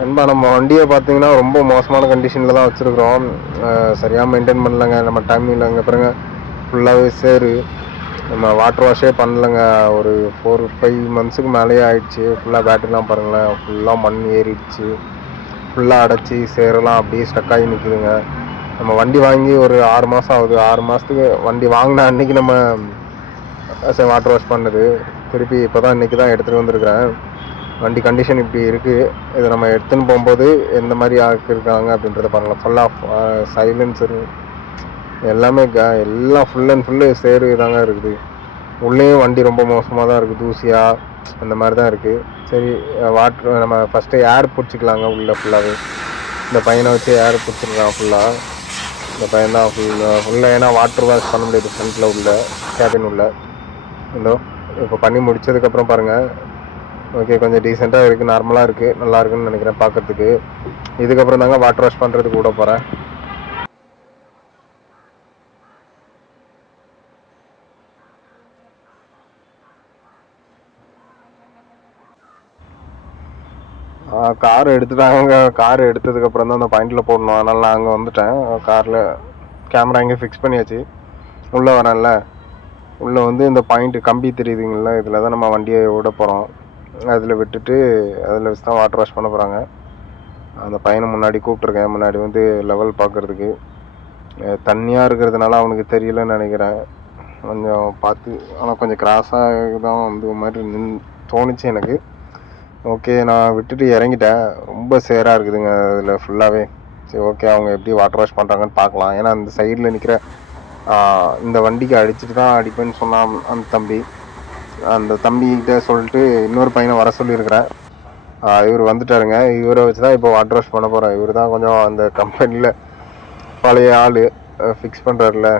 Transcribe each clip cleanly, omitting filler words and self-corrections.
நண்பா நம்ம வண்டியை பார்த்தீங்கன்னா ரொம்ப மோசமான கண்டிஷனில் தான் வச்சுருக்குறோம். சரியாக மெயின்டைன் பண்ணலங்க. நம்ம டைம் இல்லைங்க பாருங்க, ஃபுல்லாகவே சேரு. நம்ம வாட்டர் வாஷே பண்ணலங்க. ஒரு 4-5 மந்த்ஸுக்கு மேலேயே ஆயிடுச்சு. ஃபுல்லாக பேட்டரிலாம் பாருங்களேன், ஃபுல்லாக மண் ஏறிடுச்சு, ஃபுல்லாக அடைச்சி சேரெல்லாம் அப்படியே ஸ்டக் ஆகி நிற்குதுங்க. நம்ம வண்டி வாங்கி ஒரு 6 மாதம் ஆகுது. 6 மாதத்துக்கு வண்டி வாங்கின அன்றைக்கி நம்ம வாட்டர் வாஷ் பண்ணது. திருப்பி இப்போ தான் இன்றைக்கி தான் எடுத்துகிட்டு வந்திருக்கிறேன். வண்டி கண்டிஷன் இப்படி இருக்குது. இதை நம்ம எடுத்துன்னு போகும்போது எந்த மாதிரி ஆக்கியிருக்காங்க அப்படின்றத பாருங்கள். ஃபுல்லாக சைலன்சரு எல்லாமே எல்லாம் ஃபுல் அண்ட் ஃபுல்லு சேரு தாங்க இருக்குது. உள்ளேயும் வண்டி ரொம்ப மோசமாக தான் இருக்குது, தூசியாக அந்த மாதிரி தான் இருக்குது. சரி, நம்ம ஃபஸ்ட்டு ஏர் பிடிச்சிக்கலாங்க உள்ளே ஃபுல்லாகவே. இந்த பையனை வச்சு ஏர் பிடிச்சிருக்கான் ஃபுல்லாக. இந்த பையன் தான் ஃபுல்லாக ஏன்னா வாட்டர் வாஷ் பண்ண முடியாது ஃப்ரண்ட்டில் உள்ள கேபின் உள்ள. இதோ இப்போ பண்ணி முடித்ததுக்கப்புறம் பாருங்கள், ஓகே கொஞ்சம் டீசெண்டாக இருக்குது, நார்மலாக இருக்குது, நல்லா இருக்குன்னு நினைக்கிறேன் பார்க்குறதுக்கு. இதுக்கப்புறம் தாங்க வாட்டர் வாஷ் பண்ணுறதுக்கு கூட போகிறேன். கார் எடுத்துட்டாங்க. கார் எடுத்ததுக்கப்புறம் தான் அந்த பாயிண்டில் போடணும். அதனால் நான் அங்கே வந்துட்டேன். காரில் கேமரா இங்கே ஃபிக்ஸ் பண்ணியாச்சு. உள்ளே வரேன்ல, உள்ளே வந்து இந்த பாயிண்ட்டு கம்பி தெரியுதுங்களா, இதில் தான் நம்ம வண்டியை விட போகிறோம். அதில் விட்டுட்டு அதில் வச்சு தான் வாட்டர் வாஷ் பண்ண போகிறாங்க. அந்த பையனை முன்னாடி கூப்பிட்ருக்கேன், முன்னாடி வந்து லெவல் பார்க்குறதுக்கு. தண்ணியாக இருக்கிறதுனால அவனுக்கு தெரியலன்னு நினைக்கிறேன். கொஞ்சம் பார்த்து, ஆனால் கொஞ்சம் கிராஸாக தான் வந்து மாதிரி தோணுச்சு எனக்கு. ஓகே, நான் விட்டுட்டு இறங்கிட்டேன். ரொம்ப சேராக இருக்குதுங்க அதில் ஃபுல்லாகவே. சரி, ஓகே அவங்க எப்படி வாட்டர் வாஷ் பண்ணுறாங்கன்னு பார்க்கலாம். ஏன்னா அந்த சைடில் நிற்கிற இந்த வண்டிக்கு அடிச்சுட்டு தான் அடிப்பேன்னு சொன்னான் அந்த தம்பி. அந்த தம்பிகிட்ட சொல்லிட்டு இன்னொரு பையனை வர சொல்லியிருக்கிறேன். இவர் வந்துட்டாருங்க. இவரை வச்சு தான் இப்போ வாட்டர் வாஷ் பண்ண போகிறேன். இவர் தான் கொஞ்சம் அந்த கம்பெனியில் பழைய ஆள், ஃபிக்ஸ் பண்ணுறாருல.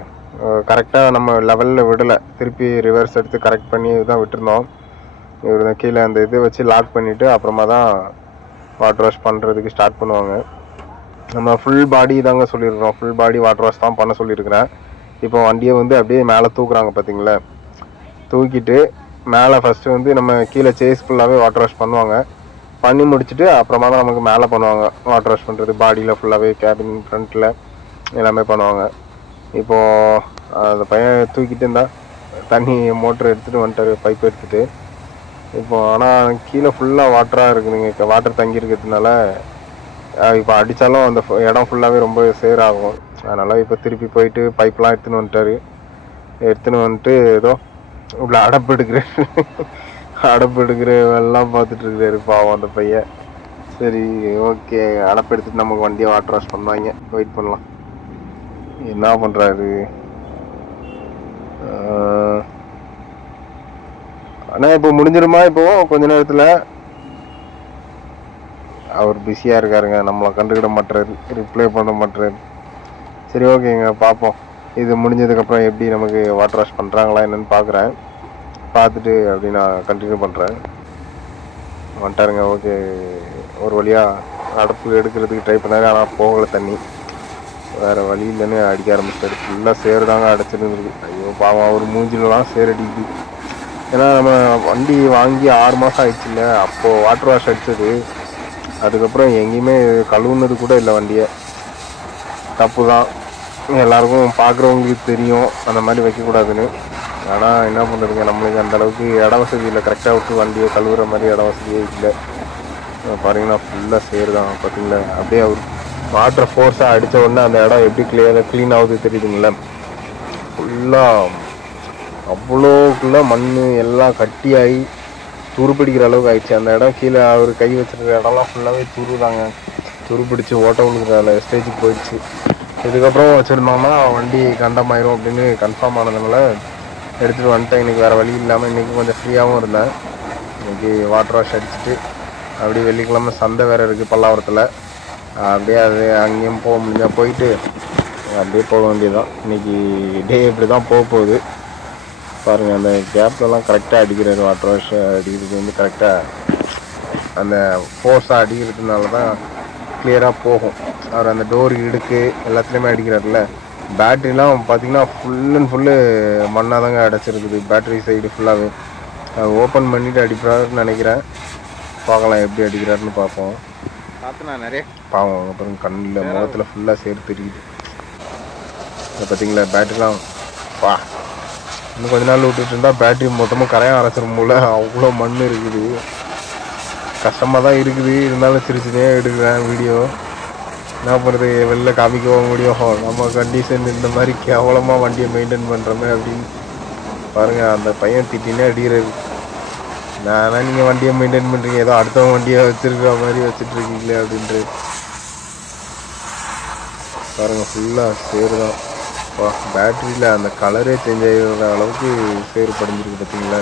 கரெக்டாக நம்ம லெவலில் விடலை, திருப்பி ரிவர்ஸ் எடுத்து கரெக்ட் பண்ணி தான் விட்டுருந்தோம். இவர் தான் கீழே அந்த இதை வச்சு லாக் பண்ணிவிட்டு அப்புறமா தான் வாட்டர் வாஷ் பண்ணுறதுக்கு ஸ்டார்ட் பண்ணுவாங்க. நம்ம ஃபுல் பாடி தாங்க சொல்லியிருக்கிறோம், ஃபுல் பாடி வாட்டர் வாஷ் தான் பண்ண சொல்லியிருக்கிறேன். இப்போ வண்டியை வந்து அப்படியே மேலே தூக்குறாங்க பார்த்தீங்களா. தூக்கிட்டு மேலே ஃபஸ்ட்டு வந்து நம்ம கீழே சேஸ் ஃபுல்லாகவே வாட்டர் வாஷ் பண்ணுவாங்க. பண்ணி முடிச்சுட்டு அப்புறமா தான் நமக்கு மேலே பண்ணுவாங்க வாட்டர் வாஷ் பண்ணுறது. பாடியில் ஃபுல்லாகவே கேபின் ஃப்ரண்ட்டில் எல்லாமே பண்ணுவாங்க. இப்போது அந்த பையன் தூக்கிட்டு இருந்தால் தண்ணி மோட்ரு எடுத்துகிட்டு வந்துட்டார், பைப் எடுத்துகிட்டு. இப்போது ஆனால் கீழே ஃபுல்லாக வாட்டராக இருக்குதுங்க, வாட்டர் தங்கி இருக்கிறதுனால இப்போ அடித்தாலும் அந்த இடம் ஃபுல்லாகவே ரொம்ப சேராகும். அதனால் இப்போ திருப்பி போயிட்டு பைப்லாம் எடுத்துன்னு வந்துட்டார். எடுத்துன்னு வந்துட்டு ஏதோ உள்ள அடப்பு எடுக்கிற எல்லாம் பார்த்துட்ருக்குறாரு பாவம் அந்த பையன். சரி, ஓகே, அடப்பு எடுத்துட்டு நமக்கு வண்டியை வாட்டர் வாஷ் பண்ணுவாங்க, வெயிட் பண்ணலாம். என்ன பண்ணுறாரு? ஆனால் இப்போ முடிஞ்சிருமா? இப்போது கொஞ்ச நேரத்தில் அவர் பிஸியாக இருக்காருங்க, நம்மளை கண்டுக்கிட மாட்டுறாரு, ரிப்ளை பண்ண மாட்டுறாரு. சரி, ஓகேங்க, பார்ப்போம். இது முடிஞ்சதுக்கப்புறம் எப்படி நமக்கு வாட்டர் வாஷ் பண்ணுறாங்களா என்னென்னு பார்க்குறேன். பார்த்துட்டு அப்படி நான் கண்டினியூ பண்ணுறேன். வந்துட்டாருங்க. ஓகே, ஒரு வழியாக அடப்பு எடுக்கிறதுக்கு ட்ரை பண்ணாரு, ஆனால் போகலை தண்ணி. வேறு வழி இல்லைன்னு அடிக்க ஆரம்பிச்சிட்டாரு. ஃபுல்லாக சேரு தாங்க அடைச்சிருந்துருக்கு. ஐயோ பாவம், அவர் மூஞ்சிலலாம் சேர் அடிக்குது. ஏன்னா நம்ம வண்டி வாங்கி 6 மாதம் ஆயிடுச்சு இல்லை, அப்போது வாட்டர் வாஷ் அடித்தது. அதுக்கப்புறம் எங்கேயுமே கழுவுனது கூட இல்லை வண்டியை. தப்பு தான், எல்லாருக்கும் பார்க்குறவங்களுக்கு தெரியும் அந்த மாதிரி வைக்கக்கூடாதுன்னு. ஆனால் என்ன பண்ணுறதுங்க, நம்மளுக்கு அந்தளவுக்கு இட வசதி இல்லை, கரெக்டாக விட்டு வண்டியை கழுவுற மாதிரி இட வசதியே இல்லை. பார்த்தீங்கன்னா ஃபுல்லாக சேரு தான். பார்த்தீங்களா, அப்படியே அவர் வாட்டர் ஃபோர்ஸாக அடித்த உடனே அந்த இடம் எப்படி க்ளீன் ஆகுது தெரியுதுங்களா. ஃபுல்லாக அவ்வளோக்குள்ளே மண் எல்லாம் கட்டியாகி துருப்பிடிக்கிற அளவுக்கு ஆயிடுச்சு அந்த இடம். கீழே அவர் கை வச்சுருக்கிற இடம்லாம் ஃபுல்லாகவே துருதாங்க, துருப்பிடிச்சு ஓட்ட விழுக்கிற ஸ்டேஜுக்கு போயிடுச்சு. இதுக்கப்புறம் வச்சுருந்தோம்னா வண்டி கண்டமாயிரும் அப்படின்னு கன்ஃபார்ம் ஆனதுனால எடுத்துகிட்டு வந்துட்டேன். இன்றைக்கி வேறு வழி இல்லாமல் இன்றைக்கி கொஞ்சம் ஃப்ரீயாகவும் இருந்தேன். இன்றைக்கி வாட்டர் வாஷ் அடிச்சுட்டு அப்படியே வெள்ளிக்கிழமை சந்தை வேறு இருக்குது பல்லாவரத்தில். அப்படியே அது அங்கேயும் போக முடிஞ்சால் போயிட்டு அப்படியே போக வேண்டியதுதான். இன்றைக்கி டே இப்படி தான் போக போகுது. பாருங்கள், அந்த கேப்லலாம் கரெக்டாக அடிக்கிறாரு. வாட்டர் வாஷ் அடிக்கிறது வந்து கரெக்டாக அந்த ஃபோர்ஸாக அடிக்கிறதுனால தான் கிளியராக போகும். அவர் அந்த டோர் இடுக்கு எல்லாத்துலேயுமே அடிக்கிறாருல. பேட்ரிலாம் பார்த்திங்கன்னா ஃபுல் அண்ட் ஃபுல்லு மண்ணாக தாங்க அடைச்சிருக்குது. பேட்ரி சைடு ஃபுல்லாகவே ஓப்பன் பண்ணிவிட்டு அடிக்கிறாருன்னு நினைக்கிறேன். பார்க்கலாம் எப்படி அடிக்கிறாருன்னு பார்ப்போம். பார்த்தனா நிறைய பாவம். அப்புறம் கண்ணில் முகத்தில் ஃபுல்லாக சேர் தெரியுது. அதை பார்த்தீங்களா பேட்டரிலாம் வா இன்னும் கொஞ்ச நாள் விட்டுட்டு இருந்தால் பேட்டரி மொத்தமாக கரையான் அரைச்சிரும் போல், அவ்வளோ மண் இருக்குது. கஷ்டமாக தான் இருக்குது, இருந்தாலும் சிரிச்சுனே எடுக்கிறேன் வீடியோ. என்ன பண்ணுறது, வெளில காமிக்கவும் முடியும் நம்ம கண்டிஷன் இந்த மாதிரி கேவலமாக வண்டியை மெயின்டைன் பண்ணுறோமே அப்படின்னு. பாருங்கள் அந்த பையன் திட்டினே அடிக்கிறாரு. நானா நீங்கள் வண்டியை மெயின்டைன் பண்ணுறீங்க, ஏதோ அடுத்தவங்க வண்டியை வச்சுருக்கிற மாதிரி வச்சுட்ருக்கீங்களே அப்படின்ட்டு. பாருங்கள் ஃபுல்லாக சேரு தான். பேட்டரியில் அந்த கலரே சேஞ்ச் ஆகிற அளவுக்கு சேரு படிஞ்சிருக்கு பார்த்தீங்களா.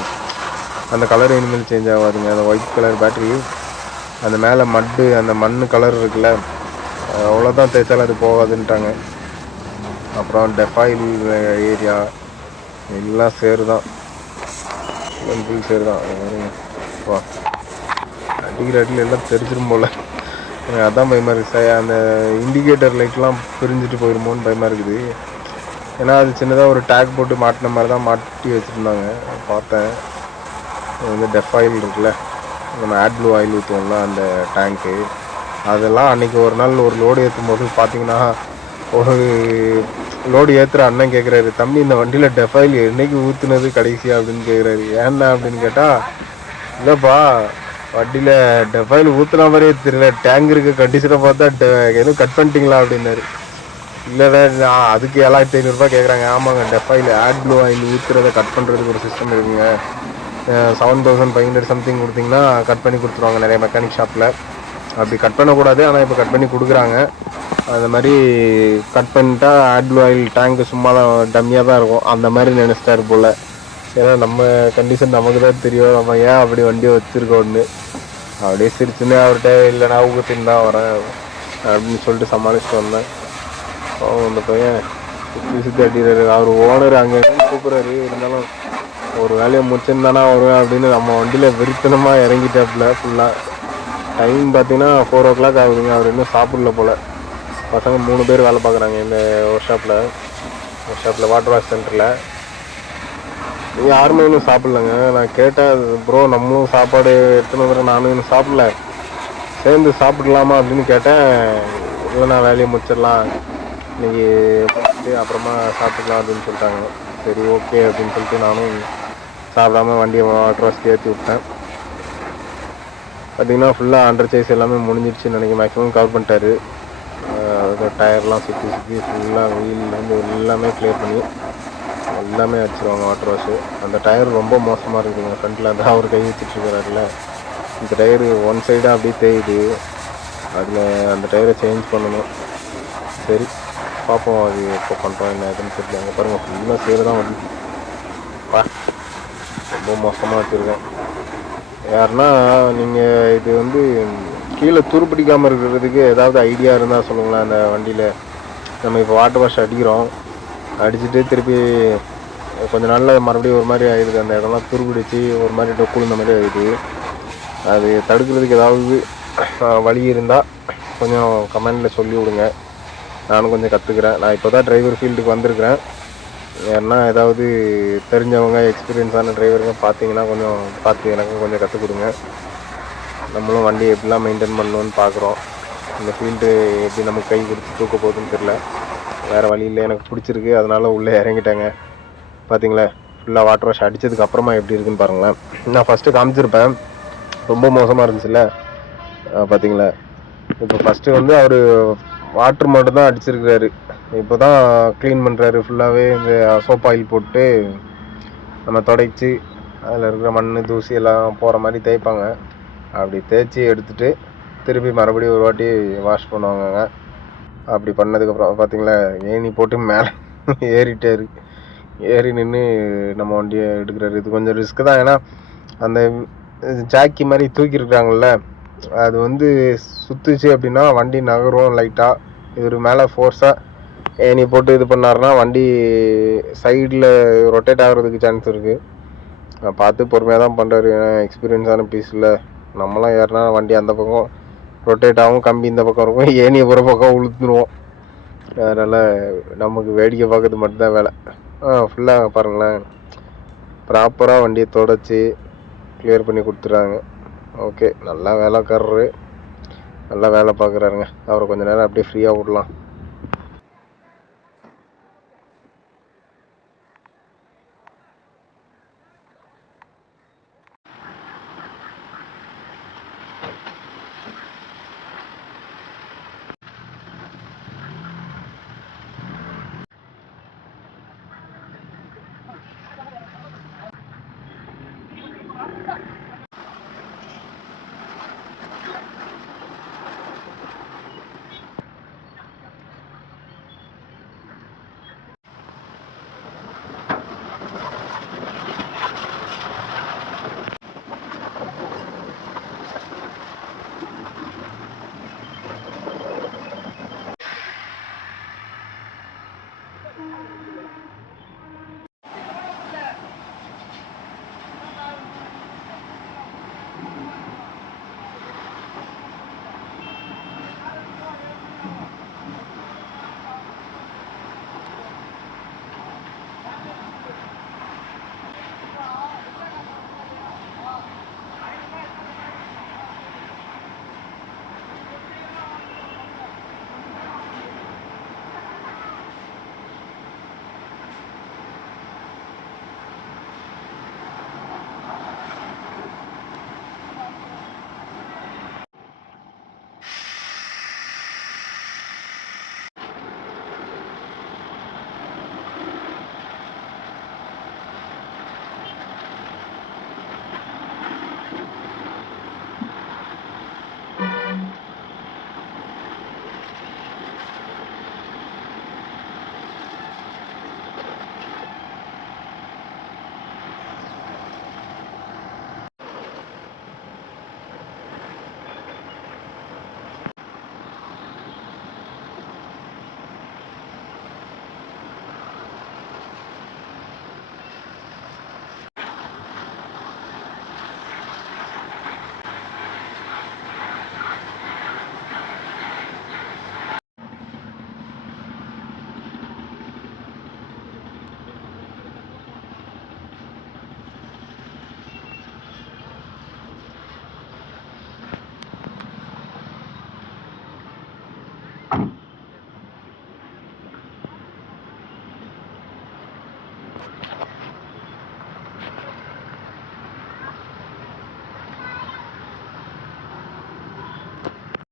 அந்த கலர் இனிமேல் சேஞ்ச் ஆகாதுங்க. அந்த ஒயிட் கலர் பேட்டரி, அந்த மேலே மட்டு அந்த மண் கலர் இருக்குல்ல, அவ்வளோதான் தேய்ச்சாலும் அது போகாதுன்ட்டாங்க. அப்புறம் டெஃபாயில் ஏரியா எல்லாம் சேரு தான், ஃபுல் சேரு தான். வா அடிக்கிற அடியில் எல்லாம் தெரிஞ்சிடும் போல். அதான் பயமாக இருக்குது. அந்த இண்டிகேட்டர் லைட்லாம் பிரிஞ்சுட்டு போயிடுமோன்னு பயமாக இருக்குது. ஏன்னா அது சின்னதாக ஒரு டேக் போட்டு மாட்டின மாதிரி தான் மாட்டி வச்சுருந்தாங்க, பார்த்தேன். அது வந்து டெஃபாயில் இருக்குல்ல, நம்ம ஆட்ப்ளூ ஆயில் ஊற்றுவோம்ல அந்த டேங்க்கு, அதெல்லாம் அன்றைக்கி ஒரு நாள் ஒரு லோடு ஏற்றும் போது பார்த்தீங்கன்னா, ஒரு லோடு ஏற்றுற அண்ணன் கேட்குறாரு, தம்பி இந்த வண்டியில் டெஃபாயில் என்றைக்கு ஊற்றுனது கடைசியாக அப்படின்னு கேட்குறாரு. ஏன்னா அப்படின்னு கேட்டால், இல்லைப்பா வண்டியில் டெஃபாயில் ஊற்றுன மாதிரியே தெரியல, டேங்க் இருக்க கண்டிஷனை பார்த்தா எதுவும் கட் பண்ணிட்டீங்களா அப்படின்னாரு. இல்லைண்ணா அதுக்கு 7500 கேட்குறாங்க. ஆமாங்க, டெஃபாயில் ஆட்ப்ளூ ஆயில் ஊற்றுறதை கட் பண்ணுறதுக்கு ஒரு சிஸ்டம் இருக்குங்க. 7500 சம்திங் கொடுத்தீங்கன்னா கட் பண்ணி கொடுத்துருவாங்க நிறைய மெக்கானிக் ஷாப்பில். அப்படி கட் பண்ணக்கூடாது, ஆனால் இப்போ கட் பண்ணி கொடுக்குறாங்க. அந்த மாதிரி கட் பண்ணிட்டா ஆட்ப்ளூ ஆயில் டேங்க்கு சும்மா தான் டம்மியாக தான் இருக்கும், அந்த மாதிரி நினச்சிட்டாரு போல். ஏன்னா நம்ம கண்டிஷன் நமக்கு தான் தெரியும், நம்ம ஏன் அப்படி வண்டியை வச்சுருக்கோன்னு. அப்படியே சிரிச்சுன்னு அவர்கிட்ட இல்லைனா ஊற்றின்னு தான் வரேன் அப்படின்னு சொல்லிட்டு சமாளிச்சுட்டு வந்தேன். அந்த பையன் சுற்றி அடிக்கிறாரு. அவர் ஓனர் அங்கே கூப்பிட்றாரு, இருந்தாலும் ஒரு வேலையை முடிச்சிருந்தானா வருவேன் அப்படின்னு நம்ம வண்டியில் வெறித்தனமாக இறங்கிட்டாப்புல. ஃபுல்லாக டைம் பார்த்தீங்கன்னா 4 o'clock ஆகுதுங்க. அவர் இன்னும் சாப்பிடல போல். பசங்க 3 பேர் வேலை பார்க்குறாங்க இந்த ஒர்க் ஷாப்பில் வாட்டர் வாஷ் சென்டரில். யாருமே இன்னும் சாப்பிட்லங்க. நான் கேட்டேன், ப்ரோ நம்மளும் சாப்பாடு எடுத்துன்னு வந்துடுறேன், நானும் இன்னும் சாப்பிடல, சேர்ந்து சாப்பிடலாமா அப்படின்னு கேட்டேன். இல்லைண்ணா வேலையை முடிச்சிடலாம் இன்றைக்கி, முடிச்சுட்டு அப்புறமா சாப்பிட்டுக்கலாம் அப்படின்னு சொல்லிட்டாங்க. சரி ஓகே அப்படின்னு சொல்லிட்டு நானும் சாப்பிடாம வண்டியை வாட்டர் வாஷ்க்கு ஏற்றி விட்டேன். பார்த்திங்கன்னா ஃபுல்லாக அண்டர் சேஸ் எல்லாமே முடிஞ்சிடுச்சுன்னு நினைக்கிறேன். மேக்ஸிமம் கவர் பண்ணிட்டாரு. டயர்லாம் சுற்றி ஃபுல்லாக வீல்லேருந்து எல்லாமே கிளியர் பண்ணி எல்லாமே வச்சுருவாங்க வாட்டர் வாஷு. அந்த டயர் ரொம்ப மோசமாக இருக்குதுங்க. ஃப்ரண்ட்டில் அந்த அவர் கை வச்சுட்ருக்கிறாருல, இந்த டயரு ஒன் சைடாக அப்படியே தேயுது. அதில் அந்த டயரை சேஞ்ச் பண்ணணும். சரி பார்ப்போம், அது எப்போ பண்ணுறோம் என்ன எதுன்னு தெரியல. அங்கே பாருங்கள் ஃபுல்லாக சேரு தான் வந்து ரொம்ப மோசமாக வச்சுருக்கேன். யாருன்னா நீங்கள் இது வந்து கீழே துருப்பிடிக்காமல் இருக்கிறதுக்கு ஏதாவது ஐடியா இருந்தால் சொல்லுங்களேன். அந்த வண்டியில் நம்ம இப்போ வாட்டர் வாஷ் அடிக்கிறோம், அடிச்சுட்டு திருப்பி கொஞ்ச நாளில் மறுபடியும் ஒரு மாதிரி ஆகிடுது, அந்த இடம்லாம் துருப்பிடிச்சு ஒரு மாதிரி டொக்குள் இந்த மாதிரி ஆகிடுது. அது தடுக்கிறதுக்கு ஏதாவது வழி இருந்தால் கொஞ்சம் கமெண்டில் சொல்லி விடுங்க, நானும் கொஞ்சம் கற்றுக்குறேன். நான் இப்போ தான் டிரைவர் ஃபீல்டுக்கு வந்திருக்கிறேன். யாருன்னா ஏதாவது தெரிஞ்சவங்க எக்ஸ்பீரியன்ஸான டிரைவருங்க பார்த்தீங்கன்னா கொஞ்சம் பார்த்து எனக்கு கொஞ்சம் கற்றுக் கொடுங்க. நம்மளும் வண்டியை எப்படிலாம் மெயின்டைன் பண்ணணுன்னு பார்க்குறோம். இந்த ஃபீல்டு எப்படி நமக்கு கை கொடுத்து தூக்க போகுதுன்னு தெரில. வேறு வழியில் எனக்கு பிடிச்சிருக்கு, அதனால் உள்ளே இறங்கிட்டாங்க. பார்த்தீங்களா ஃபுல்லாக வாட்டர் வாஷ் அடித்ததுக்கு அப்புறமா எப்படி இருக்குன்னு பாருங்களேன். நான் ஃபஸ்ட்டு காமிச்சிருப்பேன், ரொம்ப மோசமாக இருந்துச்சுல்ல. பார்த்தீங்களா இப்போ ஃபஸ்ட்டு வந்து அவர் வாட்ரு மட்டும் தான் அடிச்சிருக்கிறாரு. இப்போ தான் க்ளீன் பண்ணுறாரு ஃபுல்லாகவே. இந்த சோப் ஆயில் போட்டு நம்ம துடைச்சி அதில் இருக்கிற மண் தூசி எல்லாம் போகிற மாதிரி தேய்ப்பாங்க. அப்படி தேய்ச்சி எடுத்துகிட்டு திருப்பி மறுபடியும் ஒரு வாட்டி வாஷ் பண்ணுவாங்கங்க. அப்படி பண்ணதுக்கப்புறம் பார்த்தீங்களா ஏணி போட்டு மேலே ஏறிட்டார். ஏறி நின்று நம்ம வண்டியை எடுக்கிறாரு. இது கொஞ்சம் ரிஸ்க்கு தான், ஏன்னா அந்த ஜாக்கி மாதிரி தூக்கியிருக்காங்கல்ல, அது வந்து சுற்றுச்சு அப்படின்னா வண்டி நகரும் லைட்டாக. இவர் மேலே ஃபோர்ஸாக ஏணி போட்டு இது பண்ணாருன்னா வண்டி சைடில் ரொட்டேட் ஆகிறதுக்கு சான்ஸ் இருக்குது. பார்த்து பொறுமையாக தான் பண்ணுறாரு, ஏன்னா எக்ஸ்பீரியன்ஸான பீஸில். நம்மளாம் ஏறினா வண்டி அந்த பக்கம் ரொட்டேட் ஆகும், கம்பி இந்த பக்கம் இருக்கும், ஏணியை ஒரு பக்கம் உளுத்துருவோம். அதனால் நமக்கு வேடிக்கை பார்க்கறது மட்டும்தான் வேலை. ஃபுல்லாக பாருங்களேன், ப்ராப்பராக வண்டியை தொடச்சி கிளியர் பண்ணி கொடுத்துட்றாங்க. ஓகே, நல்லா வேலைக்காரரு. நல்லா வேலை பார்க்குறாருங்க. அவரை கொஞ்ச நேரம் அப்படியே ஃப்ரீயாக விடலாம்.